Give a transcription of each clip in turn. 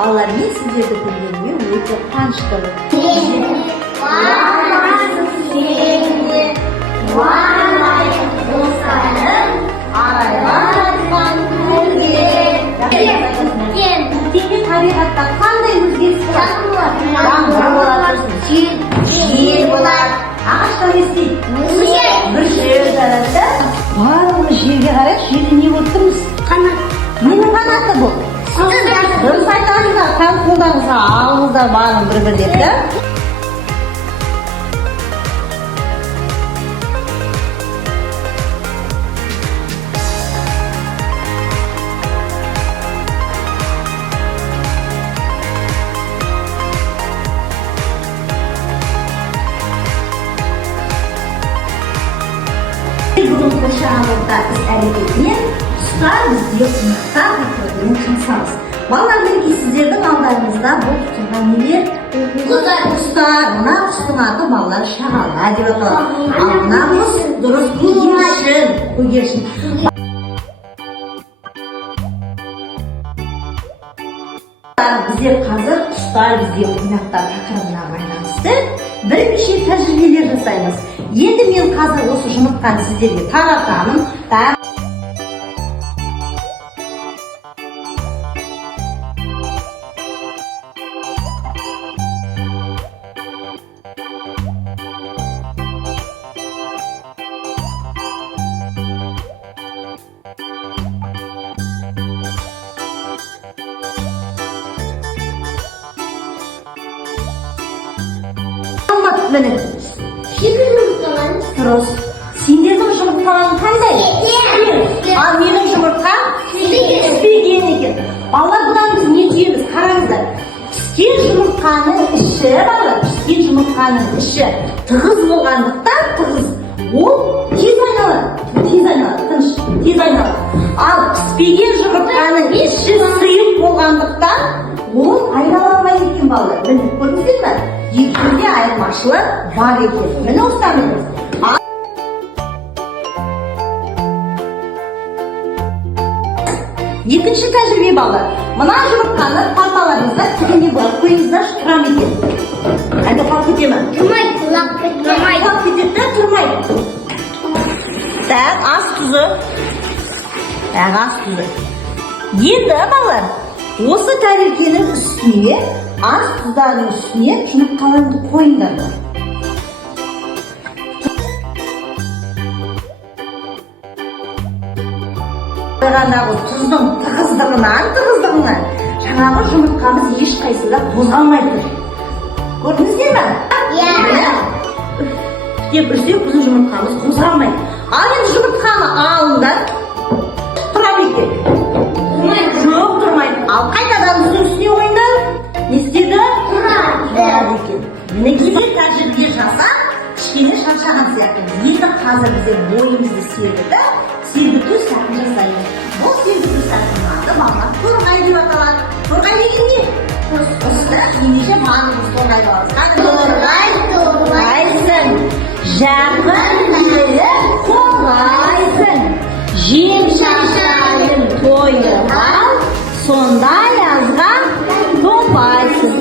Балалар, мен сіздерді көргеніме өте қуаныштымын. Сенде табиғатта қандай өзгеріс болады? Жаңбыр болады, жел болады, ағаштар не істейді? Бір жер жарады. Барлығы жерге қарайық, жерде не болып тұрмыз? Қанат. Менің қанаты бұл. Дұрыс айтасыздар, қан қолданыңызға алыңыздар барын бір-бірлеп, да? Бүгін қоршаған орта іс-әрекетінен құстар бізде қонақтар тақырыбымен жұмысамыз. Балалар, мінекей сіздердің алдарыңызда бұл тұрған нелер? Құстар. Мына құстың аты балалар шағала деп аталады. Ал мына құс дұрыс көгершін. Біздер қазір құстар бізге қонақтар тақырыбына байланысты бірнеше тәжірибелер жасаймыз. Енді мен қазір осы жұмыртқаны сіздерге таратамын. Міне. Дұрыс. Сендердің жұмыртқаларың қандай? Ал менің жұмыртқам піспеген екен. Балалар, бұдан біз не түйеміз? Қараңыздар. Піскен жұмыртқаның іші, балалар, піскен жұмыртқаның іші тығыз болғандықтан, ол тез айналады. Ал піспеген жұмыртқаның іші сұйық болғандықтан, ол айнала алмайды екен, балалар. Міне, көрдіңіздер ме? Екеуінде айырмашылық бар екен. Міне ұстаныңыз. Екінші тәжірибе, балалар. Мына жұмыртқаны парталарыңызда тігіне бұлап қойыңыздар, тұрам екен. Әлде қалып кете ме? Тұрмайды. Қалып кетеді, тұрмайды. Так, ас тұзы. Енді, балалар, осы тәрелкенің үстіне, ас тұздардың үстіне жұмыртқаларды қойыңдар. Қойғандағы тұздың тығыздығынан жаңағы жұмыртқамыз ешқайсында қозғалмайды. Көрдіңіздер ме? Иә. Деп үрсек біздің жұмыртқамыз қозғалмайды. Ал енді жұмыртқаны алыңдар. Тұрам екен. Жоқ, тұрмайды. Ал қайтадан біздің үстіне қойыңдар. Не істеді? Тұрады екен. Мінекей тәжірибе жасап, кішкене шаршаған сияқты. Енді қазір біздер бойымызды сергіту сәтін жасаймыз. Бұл сергіту сәтінің аты балалар торғай деп аталады. Торғай деген не? Құсты немесе маңыз торғай баласы. Торғайсың. Жақын келіп қорғайсың. Жем шашайын тойыға, сондай азға топайсың.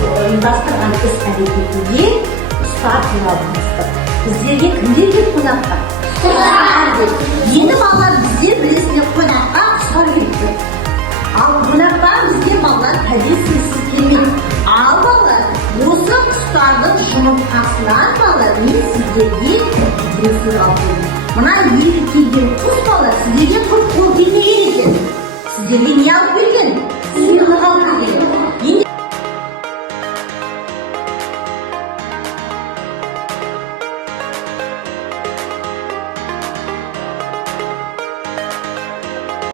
Ұйымдастырған іс-әрекетінде ұстар туралы таныстық. Біздерге кімдер келіп қонаққа? Құстар деп. Енді балалар, біздер білесіздер қонаққа құстар келіпті. Ал қонаққа біздер балалар тәжірибесіз келмейді. Ал балалар, осы құстардың жұмыртқасынан балалар, мен сіздерге сөз алып едім. Мына екі келген құс балалар сіздерге көп қол келмеген екен. Сіздерге не алып